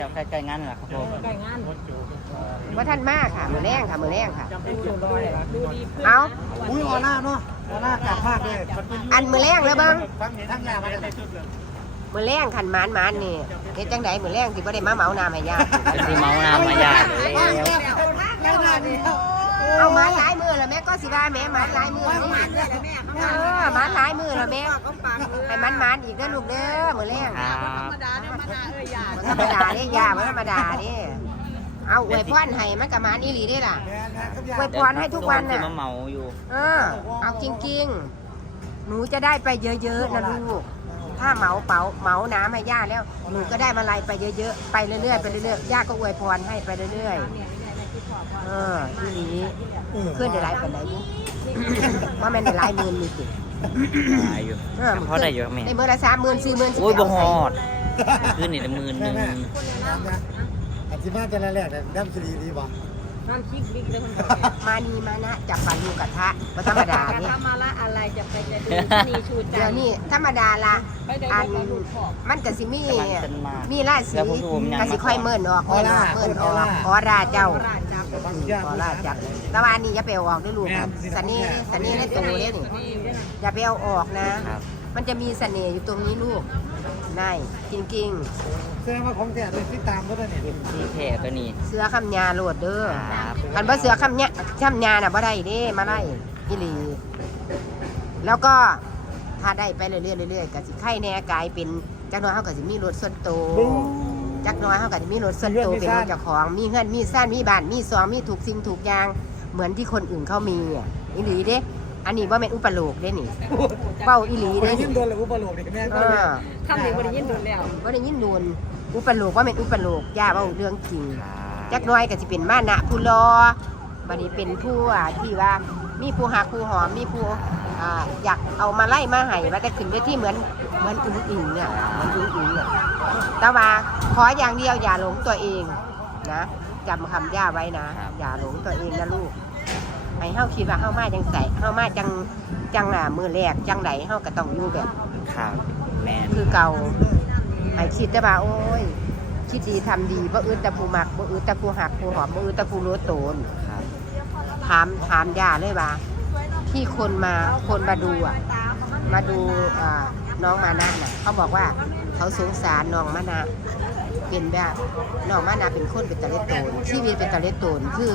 ใกล้ๆงานแหละครับผมใกล้งานว่าท่านมากค่ะมือแรงค่ะมือแรงค่ะดูดีขึ้นเอาอุ้ยออร่าเนาะออร่ากลับภาคเลยอันมือแรงแล้วบ้างฟังเห็นทั้งยามาเลยมือแรงขันมันนี่เฮ็ดจังไดมือแรงสิบ่ได้มาเหมาน้ำให้ยาสิเมาน้ำมายาเอามาหลายมือแล้วแม่ก็สิว่าแม่มันหลายมือแล้วแม่มันหลายมือแล้วแม่ให้มันอีกเด้อลูกเด้อมือแรงธรรมดาเด้ยาธรรมดาเด้เอาอวยพรให้มันกับมันอีหลีได้ล่ะอวยพรให้ทุกวันน่ะมาเมาอยู่เอาจริงๆหนูจะได้ไปเยอะๆนะลูกถ้าเหมาน้ำให้ย่าแล้วหนูก็ได้มาลัยไปเยอะๆไปเรื่อยๆไปเรื่อยๆย่าก็อวยพรให้ไปเรื่อยๆอีหลีขึ้นได้หลายปานใดนี่ว่าแม่นได้หลายหมื่นมีติอยู่เพราะได้เยอะแม่ได้มื้อละ30,000 40,000 โอ้ยบ่ฮอดขึ้นนี่ละ10,000 อธิบายแต่ละแรกเนี่ยน้ำดีบ่มานีมานะจับปลาลูกกระทะมาธรรมดาเนี่ยมาละอะไรจะไปจะดูนี่ชูใจเดี๋ยวนี้ธรรมดาละอันมันกะสิมีราศีกะสิค่อยเมินออกออราเจ้าออราจับตะวันนี้อย่าไปเอาออกด้วยลูกสันนี่เล่นตัวเล่นอย่าไปเอาออกนะมันจะมีเสน่ห์อยู่ตรงนี้ลูกได้จริงแสดงว่าของแท้เป็นที่ตามก็ได้เนี่ยที่แท้ตัวนี้เสือคำยาโหลดเด้อกันว่าเสือคำยาน่ะบ่ได้เด้มาได้อีหลีแล้วก็ถ้าได้ไปเรื่อยๆก็สิไข่แน่กลายเป็นจักน้อยเฮาก็สิมีรถส่วนตัวจักน้อยเฮาก็สิมีรถส่วนตัวเป็นของเจ้าของมีเงินมีซ่านมีบ้านมีซองมีทุกสิ่งทุกอย่างเหมือนที่คนอื่นเขามีอ่ะอีหลีเด้อันนี้ว่าเป็นอุปโลกเด้นี่เป้าอีหลีเด้ยินโดนเลยอุปโลกนี่แม่ก็ทำเด็กบ่ได้ยินโดนแล้วบ่ได้ยินโดนอุปโลกว่าเป็นอุปโลกย่าเว้าเรื่องจริงจักน้อยก็สิเป็นมานะผู้รอบัดนี้เป็นผู้ที่ว่ามีผู้หักผู้หอมมีผู้อยากเอามาไล่มาให้ว่าแต่ขึ้นเวทีเหมือนอุ้งอิงเนี่ยเหมือนอุ้งอิงเนี่ยแต่ว่าขออย่างเดียวอย่าหลงตัวเองนะจำคำย่าไว้นะอย่าหลงตัวเองนะลูกให้เฮาคิดว่าเฮามาจังใส่เฮามาจังมือแรกจังไหนเฮาก็ต้องอยู่แบบครับแม่คือเก่าให้คิดแต่ว่าโอ้ยคิดดีทำดีบ่อึดแต่ผู้มักบ่อึดแต่ผู้หักผู้หอมบ่อึดแต่ผู้รู้ตนถามย่าเลยว่าที่คนมาดูน้องมานะน่ะเขาบอกว่าเขาสงสารน้องมานะเป็นแบบน้องมานะเป็นคนเป็นตะเล็ดโตนชีวิตเป็นตะเล็ดโตนคือ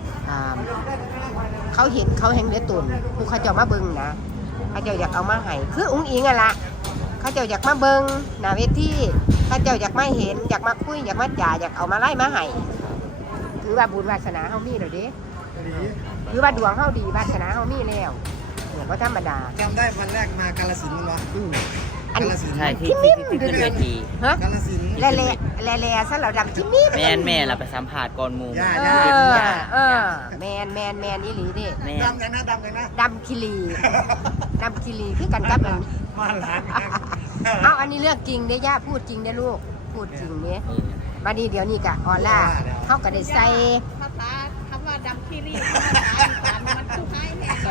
เขาเห็นเขาแห่งเล็ดโตนผู้เขาเจ้ามาเบิ่งนะเขาเจ้าอยากเอามาให้คืออุ้งอิงอ่ะละเขาเจ้าอยากมาเบิ่งหน้าเวทีเขาเจ้าอยากมาเห็นอยากมาคุยอยากมาจ่าอยากเอามาไล่มาให้ถือว่าบุญวาสนาเฮามีแล้วเด้ถือว่าดวงเฮาดีวาสนาเฮามีแล้วเนี่ยก็ธรรมดาจำได้วันแรกมากาฬสินธุ์มั้งวะอันใช่ที่ขึ้นเวทีฮะแล่ซะแล้วดำจิมมี่แม่เราไปสัมผัสก่อนมูแมนอีหลีดิดำกันนะดำคิรีคือกันกับอันมาหลานเอาอันนี้เรื่องจริงเด้ย่าพูดจริงเด้ลูกพูดจริงเนี่ยมาดีเดี๋ยวนี้กะออล่าเขาก็ได้ใส่ภาษาคำว่าดำคิรีมันคือให้แม่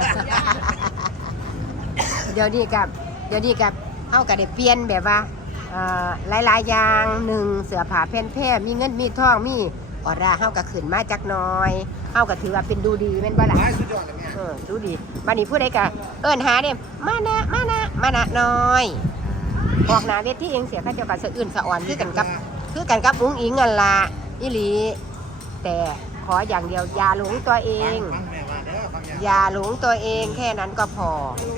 เดี๋ยวนี้กับเขาก็ได้เปลี่ยนแบบว่าหลายอย่างหนึ่งเสื้อผ้าแผ่นแพร่มีเงินมีทองมีออร่าเขาก็ขึ้นมาจักน้อยเขาก็ถือว่าเป็นดูดีแม่นบ่ล่ะดูดีบัดนี้ผู้ใดก็เอิ้นหาเนี่ยมานะน้อยออกหน้าเวทีเองเสียข้าเจ้าก็สะอื่นสะอ่อนคือกันกับอุ้งอิงนั่นล่ะอีหลีแต่ขออย่างเดียวอย่าหลงตัวเองอย่าหลงตัวเองแค่นั้นก็พอ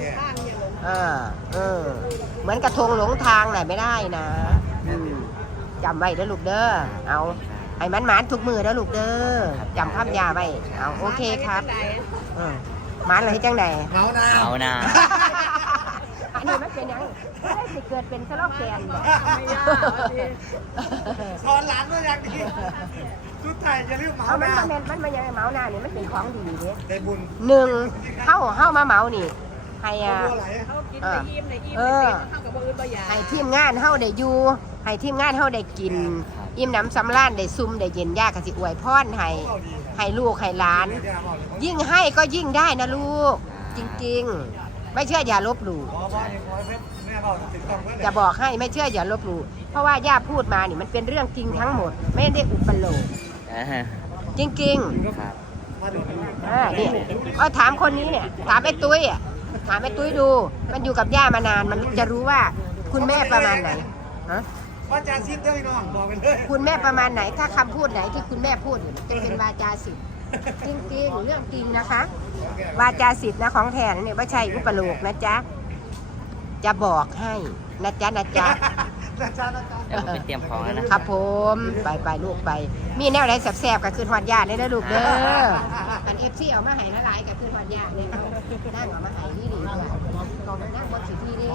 เหมือนกระทงหลงทางไหนไม่ได้นะจำไว้เด้อลูกเด้อเอาไอ้มันทุกมือเด้อลูกเด้อจำคำยาไว้เอาโอเคครับมันอะไรจังไหนเมานาอันนี้มันเป็นยังสิเกิดเป็นสลอกแกนสอนหลานว่าอย่างนี้ทุกไทยจะเรียกเมานามันมายังเมานาเนี่ยมันเป็นของดีเนี่ยได้บุญหนึ่งเข้ามาเมานี่ให้ให้ทีมงานเฮาได้อยู่ให้ทีมงานเฮาได้กินอิ่มน้ำสำราญได้ซุ่มได้เย็นยากกะสิอวยพรให้ลูกให้หลานยิ่งให้ก็ยิ่งได้นะลูกจริงๆไม่เชื่ออย่าลบหลู่ม่บอกถึงต้องเมื่อไหร่จะบอกให้ไม่เชื่ออย่าลบหลู่เพราะว่าย่าพูดมานี่มันเป็นเรื่องจริงทั้งหมด ไม่ได้อุปโลกน์อ่าฮะจริงครับๆนี่เอาถามคนนี้เนี่ยถามไอ้ตุ้ยอ่ะถามไอ้ตุ้ยดู มันอยู่กับย่ามานานมันจะรู้ว่าคุณแม่ประมาณไหนฮะว่าจาซิดเด้อพี่น้องบอกกันเลยคุณแม่ประมาณไหนถ้าคำพูดไหนที่คุณแม่พูดเนี่ยจะเป็นวาจาสิทธิ์จริงๆเรื่องจริงนะคะ วาจาสิทธิ์นะของแท้เนี่ยไม่ใช่อุปโลกน์นะจ๊ะจะบอกให้นะจ๊ะนะจ๊ะนะจ๊ะนะจ๊ะเดี๋ยวผมไปเตรียมของแล้วนะครับผมไปลูกไป มีแนวไหนแซ่บๆก็คือหอดญาติได้นะลูกเด้ออันFCเอามาให้ละหลายก็คือหอดญาติเนี่ยเขานั่งเอามาให้นี่ดีกว่าตอนนั่งบนสิที่นี่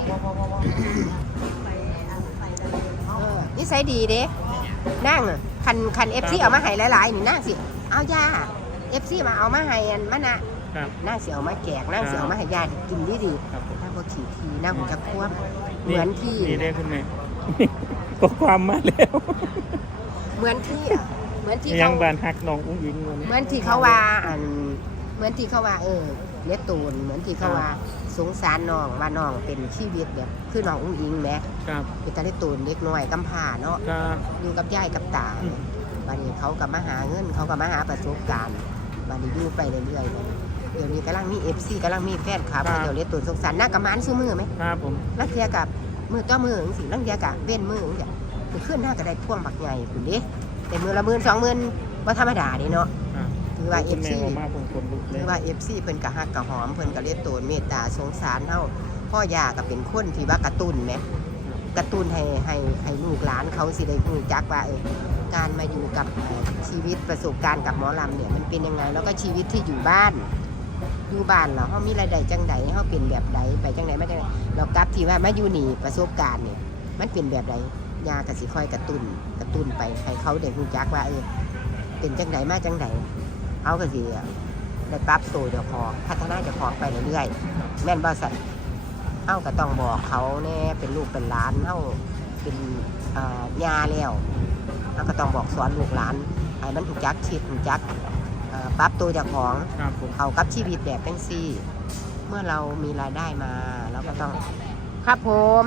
นิสัยดีเด้นั่งคัน FC เอามาให้หลายๆนี่นั่งสิเอาย่า FC มาเอามาให้อันมันน่ะครับนั่งสิเอามาแจกนั่งสิเอามาให้ญาติกินดีครับๆนั่งบนสิทีนั่งบนจะควบเหมือนที่นี่ได้คุณแม่ ก็ความมาแล้วเหมือนที่เหมือนที่ยัเขางบานหักน้องอุ้งยิงวันนี้เหมือนที่เขาว่าเหมือนที่เขาว่าเลี้ยตูนเหมือนที่เขาว่าสงสารน้องว่าน้องเป็นชีวิตแบบคือน้องอุ้งอิงแหมครับเป็นตาเลี้ยตูนเล็กน้อยกำพร้าเนาะครับอยู่กับยายกับตาอืมวันนี้เขากับมาหาเงินเขากับมาหาประสบการณ์วันนี้อยู่ไปเรื่อยๆเดี๋ยวนี้กำลังมีFCกำลังมีแฟนคลับเดี๋ยวเลี้ยตูนสงสารหน้ากระมานซื้อมือไหมครับผมลังเทียกับมือต่อมือจังสิลังเทียกับเว้นมือจังซี่คือขึ้นหน้าก็ได้พ่วงบักใหญ่คุณเด้แต่มือละ10,000 20,000ว่าธรรมดาเด้เนาะครับคือว่าคุณแม่ FC ออกมาผมคนลุกเลคืยอว่า FC เพิ่นก็ฮักก็หอมเพิ่นก็เลียโตนเมตตาสงสารเฮาพ่อย่าก็เป็นคนที่ว่ากระตุ้นแหมกระตุ้นให้ลูกหลานเขาสิได้รู้จักว่าการมาอยู่กับชีวิตประสบการณ์กับหมอลำเนี่ยมันเป็นยังไงแล้วก็ชีวิตที่อยู่บ้านเหรอเฮามีรายได้จังใดเฮาเป็นแบบใดไปจังไดมาจังไดเรากลับที่ว่ามาอยู่นี่ประสบการณ์เนี่ยมันเป็นแบบใดย่าก็สิคอยกระตุ้นไปให้เขาได้รู้จักว่าเป็นจังใดมาจังใดเขาก็สิได้ปรับตัวเจ้าของพัฒนาเจ้าของไปเรื่อยๆแม่นบ่สันเฮาก็ต้องบอกเขาแน่เป็นลูกเป็นหลานเฮาเป็นญาแล้วเฮาก็ต้องบอกสอนลูกหลานให้มันรู้จักคิดรู้จักปรับตัวเจ้าของครับผมเขากับชีวิตแบบจังซี่ เมื่อเรามีรายได้มาเราก็ต้องครับผม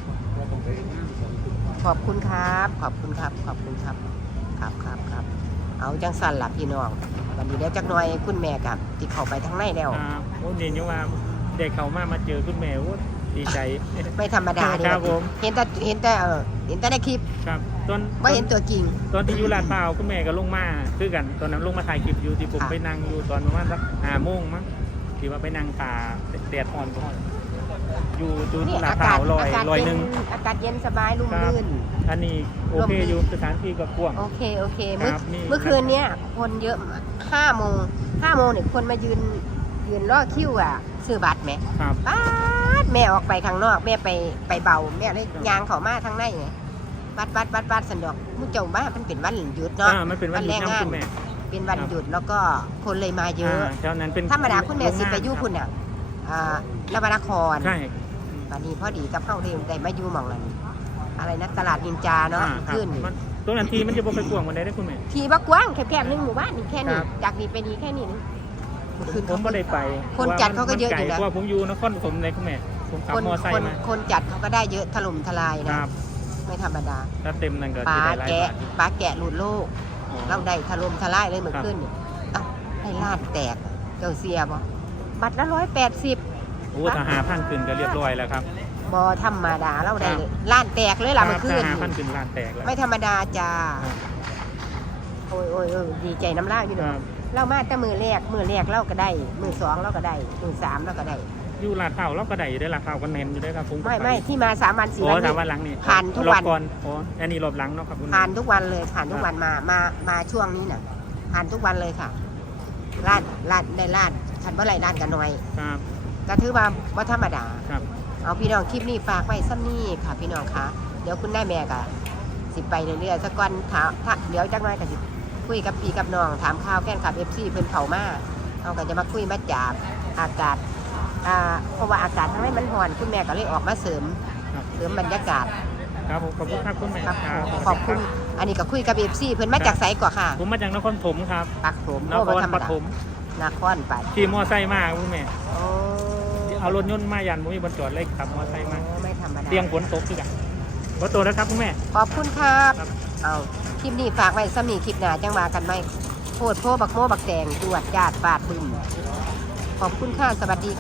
ขอบคุณครับขอบคุณครับขอบคุณครับครับเอาจังสั่นล่ะพี่น้องวันนี้เดี๋ยวจักหน่อยคุณแม่กับติเข้าไปทางในแล้วครับโอ้เด่นยังว่าเด็กเขามาเจอคุณแม่โอ้ดีใจไม่ธรรมดาเด้ครับผมเห็นแต่ในคลิปครับตอนไม่เห็นตัวจริงตอนที่อยู่ลาดพร้าวคุณแม่ก็ลงมาคือกันตอนนั้นลงมาถ่ายคลิปอยู่ที่ผมค่ะไปนั่งอยู่ตอนประมาณสัก5 โมงมั้งที่ว่าไปนั่งตาแดดอ่อนก่อนอยู่ตูนี่ลาดอาพร้ากาศวลอยหนึ่งอากาศเย็นสบายลุ่มครับลื่นอันนี้โอเคอยู่สถานที่ก็กว้างโอเคเครับนี่มื่อคืนเนี้ยคนเยอะ5 โมงเนี่ยคนมายืนรอคิวซื้อบัตรไหมครับป๊าดแม่ออกไปข้างนอกแม่ไปเบาแม่เลยยางเขามาทางในไงบัดสันดอกมุ้งเจ้าบ้านมันเป็นวันหยุดเนาะมันเป็นวันหยุดแรงนะงานคุณแม่เป็นวันหยุดแล้วก็คนเลยมาเยอะเท่านั้นเป็นธรรมดาคุณแม่สิไปอยู่คุณน่ะนวนครใช่วันนี้พอดีกับเข้าเรียนได้มาอยู่หม่องนั้นอะไรนะตลาดนินจาเนาะครับขึ้นมันตรงนั้นทีมันจะบ่ไปกว้างวันใดได้คุณแม่ทีบักกว้างแคบๆนึงหมู่บ้านนี่แค่นี้ครับจากนี้ไปนี้แค่นี้นึงเมื่อคืนผมไม่ได้ไปคนจัดเขาก็เยอะอยู่นะนะเพราะว่าผมอยู่นครปฐมเลยคุณแม่ผมขับมอไซค์มาคนจัดเขาก็ได้เยอะถล่มทลายคนะรับไม่ธรรมดาถ้าเต็มนั่นก็ปจะลาได้หลายแกะบาทปลาแกะหลุดโลกอ๋อเราได้ถล่มทลายเลยเหมือนขึ้นนี่เอ้าให้ลาดแตกเจ้าเสียบ่บัตรละ180 โอ้ถ้า5,000ขึ้นก็เรียบร้อยแล้วครับบ่ธรรมดาเราได้ครับล้านแตกเลยล่ะเมื่อคืนถ้า5,000ขึ้นล้านแตกแล้วไม่ธรรมดาจ้าครับโอ้ยดีใจน้ำลายอยู่คเนาะรับเรามาแต่มือแรกเราก็ได้มือ2เราก็ได้มือ3เราก็ได้อยู่ลาดพร้าวเราก็ได้อยู่ได้ลาดพร้าวก็แน่นอยู่ได้ครับผมก็ไม่ปที่มา3 วัน 4 อ๋อวันถามนี้ว่าหลังนี่ผ่านทุกวันรอบก่อนอ๋ออันนี้รอบหลังเนาะครับคุณผ่านทุกวันเลยผ่านทุกวันมาช่วงนี้น่ะผ่านทุกวันเลยค่ะร้านได้ร้านคันว่าไรร้านกันหน่อยครับก็ถือว่าธรรมดาครับเอาพี่น้องคลิปนี้ฝากไว้ซ้ำนี่ค่ะพี่น้องคะเดี๋ยวคุณแม่ก็สิไปเรื่อยๆสักก่อนเดี๋ยวจักหน่อยก็สิคุยกับพี่กับน้องถามข่าวแฟนคลับ FC เพิ่นเข้ามาเอาก็จะมาคุยมาจาบอากาศเพราะว่าอากาศทั้งนั้นมันร้อนคุณแม่ก็เลยออกมาเสริมบรรยากาศครับผมขอบคุณครับคุณแม่ครับครับขอบคุณอันนี้ก็คุยกับ FC เพิ่นมาจากไสก่อนค่ะผมมาจากนครปฐมครับปักผมนโอ้คบ่รธรรมปดาฐมนครปัดขี่มอไซค์มาคุณแม่โอ้เอารถยนต์มายันมุ้ยบนจอดเลยขับมอไซค์มาไม่ธรรมรมดาเตียงฝนตกที่อย่างขอตัวนะครับคุณแม่ขอบคุณครับครับเอาคลิปนี้ฝากไว้สมีคลิปหน้าจังว่ากันไหมโพดโพบักโมบักแตงจวดจาดปาดบึ้มขอบคุณค่ะสวัสดี